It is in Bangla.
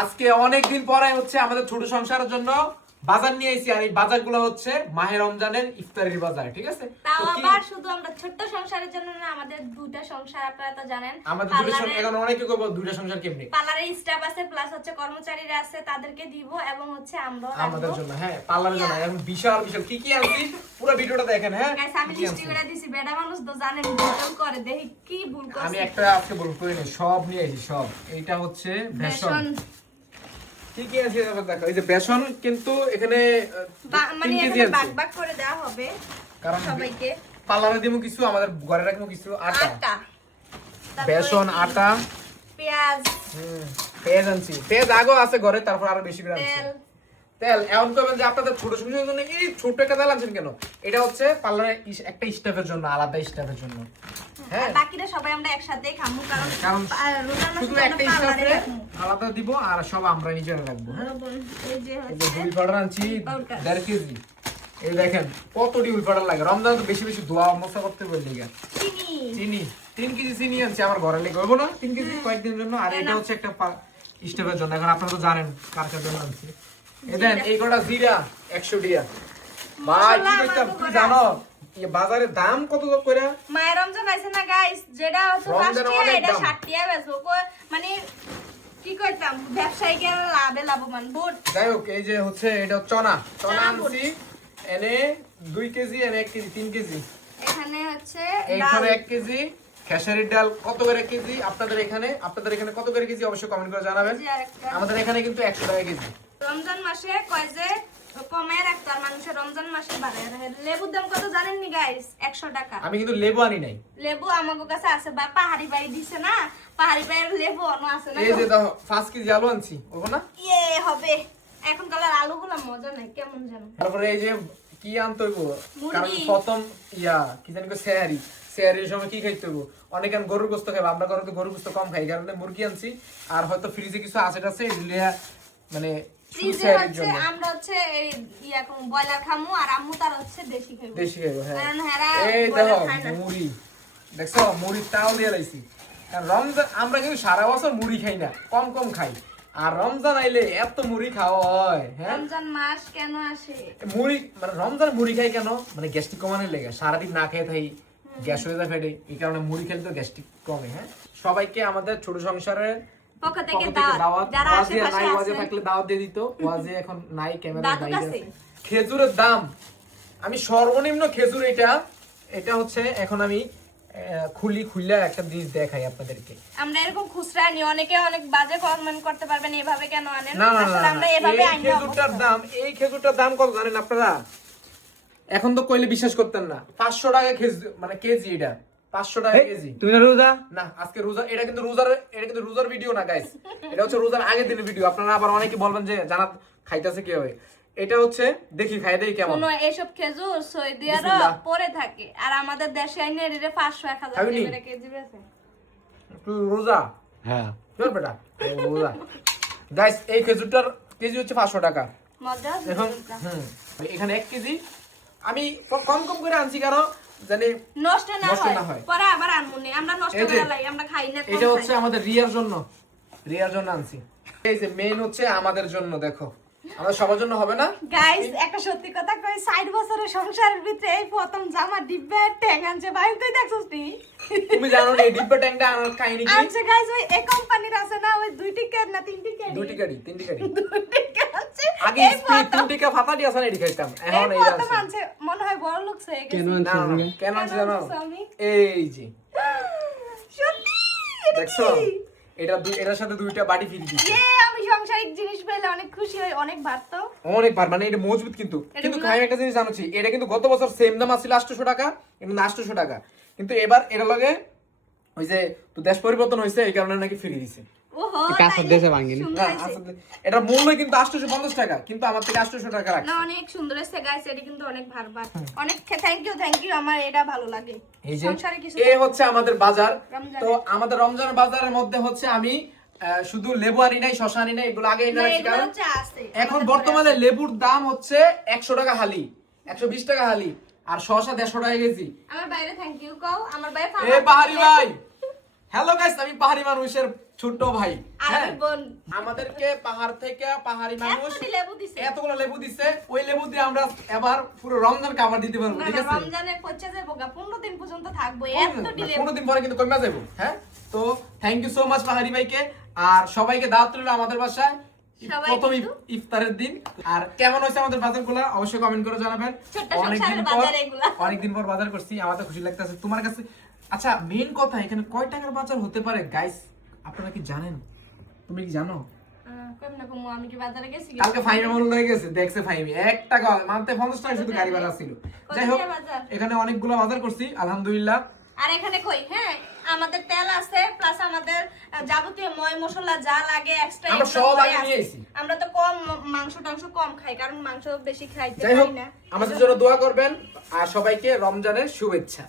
আজকে অনেকদিন পরে হচ্ছে আমাদের ছোট সংসারের জন্য বাজার নিয়ে আইছি। আর এই বাজারগুলো হচ্ছে মাহে রমজানের ইফতারের বাজার, ঠিক আছে? তাও আবার শুধু আমরা ছোট্ট সংসারের জন্য না, আমাদের দুটো সংসার, আপনারা তো জানেন। আমাদের দুটো সংসার, এখন অনেকে কইবো দুটো সংসার কেমনে? পার্লারে স্টাফ আছে, প্লাস হচ্ছে কর্মচারীরা আছে, তাদেরকে দিব এবং হচ্ছে আমরা আমাদের জন্য, হ্যাঁ, পার্লারের জন্য। এখন বিশাল বিশাল কি কি আনছি পুরো ভিডিওটা দেখেন। হ্যাঁ, গাইস, আমি লিস্ট করে দিছি, বেডা মানুষ তো জানেন ভুল করে, দেখি কি ভুল করছি। আমি একটা আজকে ভুল করি না, সব নিয়ে আইছি সব। এইটা হচ্ছে বেসন। কি কি আছে দেখো, এই যে বেসন কিন্তু এখানে মানে 3 কেজি এখানে আছে, ভাগ ভাগ করে দেওয়া হবে কারণ সবাইকে। পার্লারে দিমু কিছু, আমাদের ঘরে রাখবো কিছু। আটা, তারপরে বেসন, আটা, পেঁয়াজ, পেঁয়াজ আনছি। পেঁয়াজ আগেও আছে ঘরে, তারপর আরো বেশি করে আনছি। তেল। তেল এমন করবেন যে আপনাদের ছোট সংসারের জন্য এই ছোট একটা তেল আনছেন কেন? এটা হচ্ছে পার্লারে একটা স্টাফের জন্য, আলাদা স্টাফের জন্য। হ্যাঁ, আর বাকিটা সবাই আমরা একসাথেই খামু, কারণ কারণ রোজার মাসে শুধু তো একটা আমরা পার্লারে স্টাফে রাখবো। আলাদা দিব, আর সব আমরা নিজেরা রাখবো। হ্যাঁ, এই যে এই যে হচ্ছে হুইল পাউডার আনছি পাউডার। 1.5 কেজি। এই দেখেন কত হুইল পাউডার লাগে, রমজান তো বেশি বেশি দোয়া মশলা করতে বললি। চিনি, চিনি 3 কেজি চিনি আনছি আমার ঘরে লেগে, হইব না? 3 কেজি কয়েকদিনের জন্য। আর এটা হচ্ছে একটা স্টাফের জন্য। এখন আপনারা তো জানেন কার কার জন্য আনছি। এই দেন, এই কটা জিরা 100 টাকা। ভাই কি কইতাম, তুই জানো এই বাজারের দাম কত করে? মায়ের রমজান আছে না গাইস, যেটা হচ্ছে রমজানে 5 টাকা, অনেক এটা দাম। 60 টাকা বেচবো। মানে কি কইতাম, ব্যবসায়ীকে লাভবান বুট। যাই হোক, এই যে হচ্ছে এটা চনা চনা আনছি, এনে 2 কেজি, এনে 1 কেজি, 3 কেজি। এখানে হচ্ছে এইখানে ডাল, 1 কেজি। খেসারির ডাল কত করে কেজি আপনাদের এখানে কত করে কেজি অবশ্যই কমেন্ট করে জানাবেন। জি, আরেকটা। আমাদের এখানে কিন্তু 100 টাকা কেজি। রমজান মাসে কয় যে কমায় রাখতো, আর মানুষের রমজান মাসে বাড়ায় রাখে। লেবুর দাম কত জানেন নি গাইস? 100 টাকা। আমি কিন্তু লেবু আনি নাই। লেবু আমাগো কাছে আছে, বা পাহাড়ি বাড়ি দিছে না, পাহাড়ি বাড়ির লেবু অন্য আছে না। এই যে দেখো 5 কেজি আলু আনছি, ওগো না? ইয়ে হবে। এখন কালার আলুগুলো মজা নাই, কেমন জানো। তারপরে এই যে কি আনতে হইব, মুরগি। কারণ প্রথম কি জানি সেহারির সময় কি খাইতে হইব? অনেকে গরুর গোস্ত খাইবে, আমরা ঘরে তো গরুর গোস্ত কম খাই, কারণে মুরগি আনছি। আর হয়তো ফ্রিজে কিছু আছে মানে ফ্রিজে সেহারির হচ্ছে জন্য আমরা হচ্ছে এই ব্রয়লার খামু, আর আম্মু তার হচ্ছে দেশি খাইবো। দেশি খাইবো। হ্যাঁ, কারণ হেরা এই ব্রয়লার দেখো খায় না। মুড়ি, দেখছো মুড়ি তাও দিয়ে লাইছি। কারণ রমজান আমরা কিন্তু সারা বছর মুড়ি খাই না, কম কম খাই। আর রমজান আইলে এত মুড়ি খাওয়া হয়। হ্যাঁ, রমজান মাস কেন আসে? মুড়ি মানে রমজান মুড়ি খাই কেন, মানে গ্যাস্ট্রিক কমানোর লেগে। সারাদিন না খেয়ে থাকি, গ্যাস হয়ে যায় পেটে, এই কারণে মুড়ি খেলে তো গ্যাস্ট্রিক কমে। হ্যাঁ, সবাইকে আমাদের ছোট সংসারের পক্ষ থেকে পক্ষ থেকে দাওয়াত। যারা ওয়াজে আশেপাশে নাই, ওয়াজে আছে। থাকলে দাওয়াত দিয়ে দিত। ওয়াজে এখন নাই, ক্যামেরা দাদু বাইরে কাছে। আছে। খেজুরের দাম আমি সর্বনিম্ন খেজুর এটা হচ্ছে এখন আমি খুলে একটা জিনিস দেখাই আপনাদেরকে। আমরা এরকম খুচরা নি, অনেকে অনেক বাজে কমেন্ট করতে পারবেন এভাবে কেন আনেন। না না আসলে না, আমরা এভাবে এই আনি। খেজুরটার দাম কত জানেন আপনারা? এখন তো কইলে বিশ্বাস করতেন না। 500 টাকা খেজুর, মানে কেজি। এটা 500 টাকা কেজি। তুমি না রোজা? না, আজকে রোজা। এটা কিন্তু রোজার ভিডিও না গাইস, এটা হচ্ছে রোজার আগের দিনের ভিডিও। আপনারা আবার অনেকে বলবেন যে জানাত খাইতেছে কি হয়। এটা হচ্ছে দেখি খাই দেই কেমন। কোনো এসব খেজুর সৌদি আরব বিসমিল্লাহ। পরে থাকে, আর আমাদের দেশে আইনে এর 500-1000 খাবিনি? টাকা কেজি বেচে। তুই রোজা? হ্যাঁ। চল বেটা, রোজা। গাইস, এই খেজুরটার কেজি হচ্ছে 500 টাকা। মজা আছে এখন খেজুরটা। এখানে 1 কেজি আমি কম কম করে আনছি, কারণ জানি নষ্ট না নষ্ট না হয়, হয়। পরে আবার আনমু নি। আমরা নষ্ট এই যে, করে লাই, আমরা খাই না। এটা হচ্ছে আমাদের রিয়ার জন্য আনছি। এই যে মেইন হচ্ছে আমাদের জন্য, দেখো আমাদের সবার জন্য হবে না। গাইস, একটা সত্যি কথা কই, 60 বছরের সংসারের ভিতরে এই প্রথম জামা ডিব্বা ট্যাং আনছে। ভাই তুই দেখছস নি? তুমি জানো না এই ডিব্বা ট্যাংটা আনার কাহিনী কি? আনছে গাইস, ওই এই কোম্পানির আছে না, ওই 2 টিকেট না 3 টিকেট? 2 টিকারি 3 টিকারি। 2 টিকেট আছে। আগে এই স্পিড প্রথম- 2 টিকা ফাটা দিয়ে আসান এডি খাইতাম, এই এখন এই প্রথম আছে। আনছে, মনে হয় বড় লোক হয়ে গেছে। কেন না না, আনছিস? কেন আনছি জানো? আনছো আমি? এই যে সত্যি? এটা দেখছো, কি? এটার সাথে 2টা বাটি ফ্রি দিচ্ছে। আমি সাংসারিক জিনিস পেলে অনেক খুশি হই, অনেক বাড়তো। অনেক বার, মানে এটা মজবুত কিন্তু। এটা কিন্তু গুলো- খাই একটা জিনিস জানোছি, এটা কিন্তু গত বছর সেম দাম আছিল 800 টাকা, কিন্তু 800 টাকা। কিন্তু এবার এটা লগে ওই যে তো দেশ পরিবর্তন হয়েছে, এই কারণে নাকি ফ্রি দিছে। ওহো, কাঁচার তাই? দেশে ভাঙিনি। সুন্দর না, হয়েছে। আসলে এটার মূল্য কিন্তু 850 টাকা, কিন্তু আমার থেকে 800 টাকা রাখছে। না, অনেক সুন্দর হয়েছে গাইস, এটা কিন্তু অনেক ভারবার। অনেক থ্যাংক ইউ, আমার এটা ভালো লাগে। এই যে সংসারে কিছু এই হচ্ছে আমাদের বাজার। রমজানের। তো আমাদের রমজানের বাজারের মধ্যে হচ্ছে আমি শুধু লেবু আনি নাই, শসা আনি নাই, এগুলো আগে এনে না, রাখছি। এগুলো কারণ হচ্ছে আছে। এখন আমাদের বর্তমানে ঘরে আছে। লেবুর দাম হচ্ছে 100 টাকা হালি, 120 টাকা হালি, আর শসা 150 টাকা কেজি। আমার বাইরে থ্যাংক ইউ কও, আমার বাইরে এ পাহাড়ি ভাই, হ্যালো গাইস, আমি পাহাড়ি মানুষের ছোট ভাই, আর হ্যাঁ, আমি বোন। আমাদেরকে পাহাড় থেকে পাহাড়ি মানুষ এতটি লেবু দিছে। এতগুলো লেবু দিছে, ওই লেবু দিয়ে আমরা এবার পুরো রমজান খাবার দিতে পারবো, না, ঠিক না, আছে? রমজানে পচে যাবো গা, 15 দিন পর্যন্ত থাকবো, এতটি লেবু। 15 দিন পরে কিন্তু কমে যাবো, হ্যাঁ? তো থ্যাংক ইউ সো মাচ পাহাড়ি ভাইকে, আর সবাইকে দাওয়াত রইলো আমাদের বাসায় সবাই প্রথম কিন্তু- ইফতারের দিন। আর কেমন হয়েছে আমাদের বাজারগুলো অবশ্যই কমেন্ট করে জানাবেন। ছোট্ট অনেকদিন সংসারের পর বাজার এগুলা। অনেকদিন পর বাজার করছি, আমাদের খুশি লাগতেছে। তোমার কাছে আচ্ছা মেইন কথা এখানে কয় টাকার বাজার হতে পারে গাইস, আপনারা কি জানেন? তুমি কি জানো? কেমনে কমু, আমি কি বাজারে গেছি? কালকে ফাইমে মনে হয়ে গেছে, দেখছে ফাইমে 1 টাকা মানতে 50 টাকা শুধু গাড়ি ভাড়া ছিল। যাই হোক, টাকা বাজার? এখানে অনেকগুলো বাজার করছি আলহামদুলিল্লাহ। আর এখানে কই, হ্যাঁ, আমাদের তেল আছে, প্লাস আমাদের যাবতীয় ময় মশলা যা লাগে এক্সট্রা আমরা সব আগে নিয়ে আইছি। আমরা তো কম মাংস টাংস কম খাই, কারণ মাংস বেশি খাইতে যাই হোক, পারি না। আমাদের জন্য দোয়া করবেন আর সবাইকে রমজানের শুভেচ্ছা।